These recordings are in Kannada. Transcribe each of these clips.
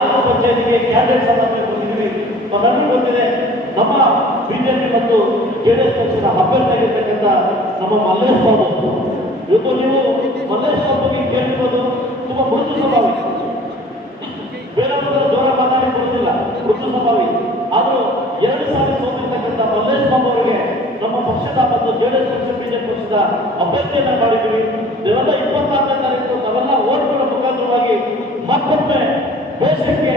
ಪಂಚಾಯತಿಗೆ ಕ್ಯಾಬಿನೆಟ್ ಸಭಾಕ್ಕೆ ಕೊಟ್ಟಿದ್ದೀವಿ ನಮ್ಮೆಲ್ಲರಿಗೂ ಗೊತ್ತಿದೆ ನಮ್ಮ ಬಿಜೆಪಿ ಮತ್ತು ಜೆಡಿಎಸ್ ಪಕ್ಷದ ಅಭ್ಯರ್ಥಿಯಾಗಿರ್ತಕ್ಕಂಥ ನಮ್ಮ ಮಲ್ಲೇಶ್ ಬಾಬು ಇವತ್ತು ನೀವು ಮಲ್ಲೇಶ್ ಬಾಬುಗೆ ಕೇಳಿರೋದು ತುಂಬಾ ಮೃದು ಸ್ವಭಾವಿ. ಬೇರೆಯವರ ಜೋರ ಮಾತಾಡಿ ಬರುತ್ತಿಲ್ಲ ಮೃದು ಸ್ವಭಾವಿ. ಆದರೂ ಎರಡು ಸಾರಿ ಸೋತಿರ್ತಕ್ಕಂಥ ಮಲ್ಲೇಶ್ ಬಾಬು ಅವರಿಗೆ ನಮ್ಮ ಪಕ್ಷದ ಮತ್ತು ಜೆಡಿಎಸ್ ಪಕ್ಷ ಬಿಜೆಪಿ ಪಕ್ಷದ ಅಭ್ಯರ್ಥಿಯನ್ನ ಮಾಡಿದ್ದೀವಿ. ನೀವೆಲ್ಲ ಇಪ್ಪತ್ತಾರನೇ ತಾರೀಕು, ನಾವೆಲ್ಲ ಓಟ್ಗಳ ಮುಖಾಂತರವಾಗಿ ಮತ್ತೊಮ್ಮೆ ದೇಶಕ್ಕೆ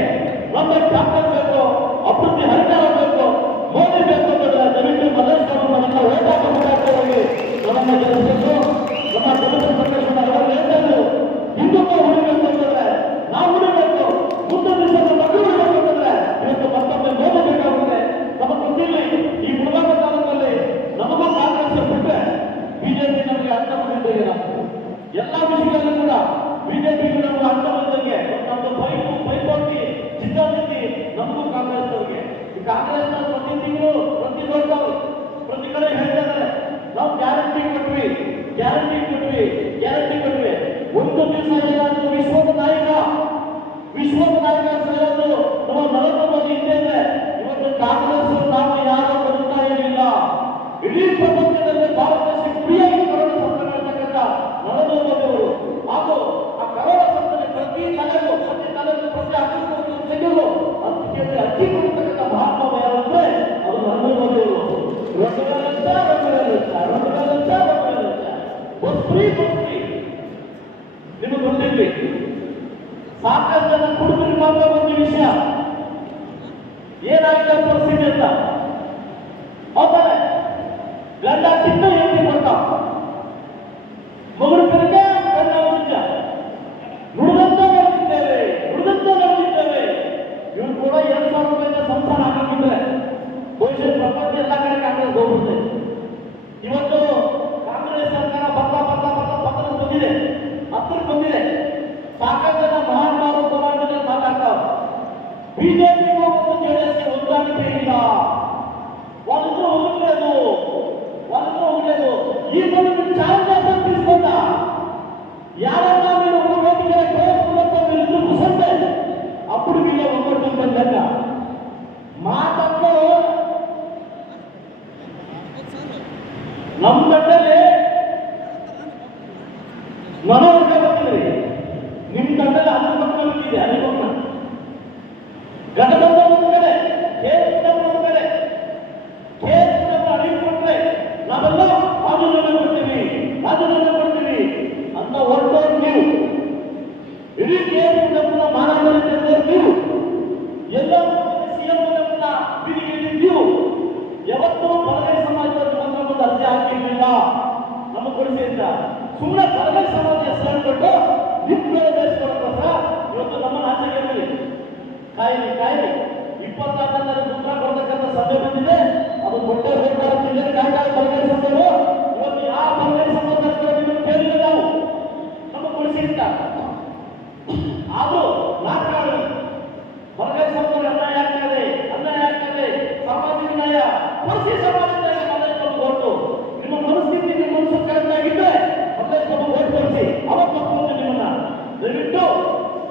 ನಮಗೆ ಕ್ಯಾಪ್ಟನ್ ವಿಶ್ವದ ನಾಯಕ ಸೇರೋದು ನಮ್ಮ ನರೇಂದ್ರ ಮೋದಿ ಇದ್ದೇವೆ ಇವತ್ತು ಕಾಂಗ್ರೆಸ್ ನಾವು ಯಾರು ಬದುಕ್ತಾ ಇರಲಿಲ್ಲ ಇಡೀ ಪ್ರಪಂಚದಲ್ಲಿ ಭಾರತ ಸಂಸ್ಥೆ ಮಾಡ್ತಕ್ಕಂಥ ನರೇಂದ್ರ ಮೋದಿ ಅವರು ಹಾಗೂ ಆ ಕರೋನಾ ಸಂಸ್ಥೆ ಪ್ರತಿ ತಲೆಗೂ ಪ್ರತಿ ತಲೆಗೂ ಪ್ರತಿ ಹಕ್ಕಿಗೂ ತೆಗೆದು ಅದಕ್ಕೆ ಅಕ್ಕಿ ಕೊಡ್ತಕ್ಕಂಥ ಮಹಾತ್ಮ ಯಾರು ಅದು ನರೇಂದ್ರ ಮೋದಿ ಅವರು ಲಂಚ ರೊಕ್ಕದ ಲಂಚ ಬಸ್ ಫ್ರೀ ಬಸ್ ಫ್ರೀ ನಿಮಗೆ ಗೊತ್ತಿರ್ಲಿ ಸಾಕಷ್ಟು ಜನ ಕುಟುಂಬರಿಗೆ ಮಾತ್ರ ಒಂದು ವಿಷಯ ಏನಾಗಿದೆ ಪರಿಸ್ಥಿತಿ ಅಂತ ಹೌದಾನೆ ಗಂಡ ಕಿತ್ತ ಹೆಂಡತಿ ಕೊಡ್ತಾವ ಮಗಳು ಕರೆಗೆ ಗಂಡ ನಿಜ ನುಡಿದಂತ ನೋಡ್ತಿದ್ದೇವೆ ನುಡಿದಂತ ನೋಡ್ತಿದ್ದೇವೆ ಇವ್ರು ಕೂಡ ಎರಡು ಸಾವಿರ ರೂಪಾಯಿಂದ ಸಂಸಾರ ಹಾಕಿದ್ರೆ ಭವಿಷ್ಯ ಪ್ರಪಂಚ ಎಲ್ಲ ಕಡೆ ಕಾಂಗ್ರೆಸ್ ಹೋಗುತ್ತೆ ಇವತ್ತು ಕಾಂಗ್ರೆಸ್ ಸರ್ಕಾರ ಬರ್ತಾ ಬರ್ತಾ ಬರ್ತಾ ಪತ್ರ ಬಂದಿದೆ. ಹತ್ತಿರ ಬಂದಿದೆ. ಸಾಕಷ್ಟು ಜನ ಮಹಾನ್ ಮಾರು ಹೋರಾಟದಲ್ಲಿ ಮಾತಾಡ್ತಾವ ಬಿಜೆಪಿಗೂ ಮತ್ತು ఉద్యోగాన్ని పెరిగిందా వాళ్ళతో ఉండలేదు. వాళ్ళతో ఉండలేదు. ఈ రోజు మీరు చాలా చేస్తాం తీసుకుందా ఏడన్నా మీరు ఒక వేదిక కేసులతో మీరు చూసుకుంటే అప్పుడు వీళ్ళు ఒక్కటి మా తప్ప నమ్మంటే ಇಡೀ ಕೇಂದ್ರ ಮಾನವರಿಗೆ ನೀವು, ಎಲ್ಲ ಸಿಎಂ ಬೀದಿಗೆ ನೀವು, ಯಾವತ್ತೂ ಬಲಗೈ ಸಮಾಜದಲ್ಲಿ ಮಾತ್ರ ಒಂದು ಅರ್ಜಿ ಹಾಕಿರಲಿಲ್ಲ. ನಮ್ಮ ಅಂತ ಸುಮ್ಮನೆ ಬಲಗೈ ಸಮಾಜ ಹೆಸರು ಕೊಟ್ಟು ನಿಮ್ಗಳ ದೇಶಕ್ಕೋಸ್ಕರ ಇವತ್ತು ನಮ್ಮ ಆಚೆ ಕೇಳಿರಿ ಕಾಯಿರಿ ಕಾಯಿರಿ. ಇಪ್ಪತ್ತಾರನೇ ಉತ್ತರ ಕೊಡ್ತಕ್ಕಂಥ ಸಭೆ ಬಂದಿದೆ. ಅದು ಕೊಟ್ಟೆ ಹೋಗ್ತಾರೆ ಅಂತ ಹೇಳಿ ಕಾಯ್ತಾ ಬಲಗೈ ಸಭೆಗಳು ಇವತ್ತು ಯಾವ ಬಲಗೈ ಸಮಾಜ ನಿಮಗೆ ಕೇಳಿಲ್ಲ ನಾವು ನಮ್ಮ ಕೊಡಿಸಿ ಅಂತ ಆದ್ರೂ ನಾಟ್ಕಾಡು ಹೊರಗಡೆ ಸಮಾಜ ಅನ್ಯಾಯ ಆಗ್ತದೆ ಅನ್ಯಾಯ ಆಗ್ತದೆ ಸಾಮಾಜಿಕ ನ್ಯಾಯ ಪರಿಸ್ಥಿತಿ ಸಮಾಜದಲ್ಲಿ ಬಾಬು ಓಟು ನಿಮ್ಮ ಮನಸ್ಥಿತಿ ನಿಮ್ಮ ಮನಸ್ಸು ಕರೆಕ್ಟ್ ಮಲ್ಲೇಶ್ ಬಾಬು ಓಟ್ ತಪ್ಪುತ್ತೆ ನಿಮ್ಮನ್ನ ದಯವಿಟ್ಟು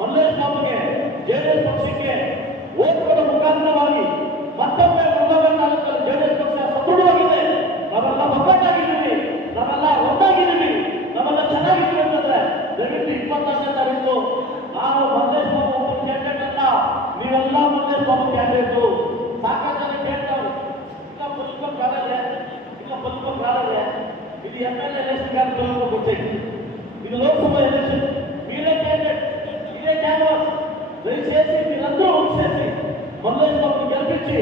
ಮಲ್ಲೇಶ್ ಬಾಬುಗೆ ಜೆಡಿಎಸ್ ಪಕ್ಷಕ್ಕೆ ಓಟ್ ಕೊಡೋ ಮುಖಾಂತರವಾಗಿ ಮತ್ತೊಮ್ಮೆ ಸದೃಢವಾಗಿದೆ ನಾವೆಲ್ಲ ಒಗ್ಗಟ್ಟಾಗಿದ್ದೀವಿ ನಾವೆಲ್ಲ ಒಟ್ಟಾಗಿದ್ದೀವಿ ನಾವೆಲ್ಲ ಚೆನ್ನಾಗಿದ್ದೀವಿ ಅಂತಂದ್ರೆ ದಯವಿಟ್ಟು ಇಪ್ಪತ್ತಾರನೇ ತಾರೀಕು ನಾನು ಮಲ್ಲೇಶ್ ಬಾಬು ನೀವೆಲ್ಲ ಮಲ್ಲೇಶ್ ಬಾಬು ಕ್ಯಾಂಡಿಡೇಟು ಸಾಕಷ್ಟು పొత్తుకొని రాలేదే ఇట్లా పొత్తుకొని రాలేదే ఇది ఎమ్మెల్యే ఎలక్షన్ కాదు పొత్తుకొని వచ్చేది. ఇది లోక్సభ ఎలక్షన్. మీరే క్యాండిడేట్ మీరే క్యాన్వాస్ దయచేసి మీరందరూ వచ్చేసి మల్లేష్ గెలిపించి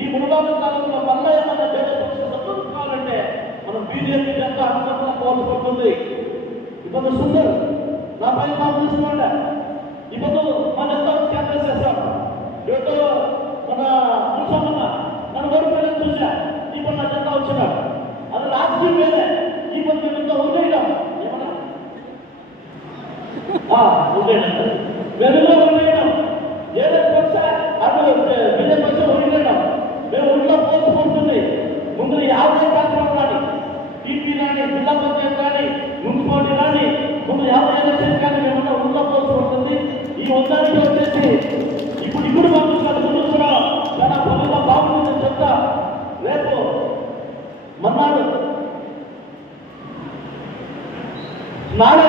ఈ మునుగాలు కాలంలో మల్లయ్య మన పేదపక్ష మనం బీజేపీ ఎంత అందరిలో కోల్పోతుంది. ఇప్పుడు సుందర్ నా పైన నాకు తీసుకోండి. ఇప్పుడు మన ఎంత క్యాంపెయిన్ చేశాం? రేపు మన చేయలేదు వెనుక ఉండేయడం. ఏదో పక్ష అటు విజయ పక్షం ఉండేయడం. మేము ఊళ్ళో పోసుకుంటుంది. ముందు యాభై పాత్ర కానీ టీపీ కానీ జిల్లా కానీ మున్సిపాలిటీ కానీ ముందు యాభై ఎలక్షన్ కానీ మేమన్నా ఊళ్ళో పోసుకుంటుంది. ఈ వందానికి వచ్చేసి ఇప్పుడు ఇప్పుడు పంపిస్తున్నారు ముందు కూడా చాలా పనుల్లో బాగుంటుంది చెప్తా రేపు మన్నాడు నాడే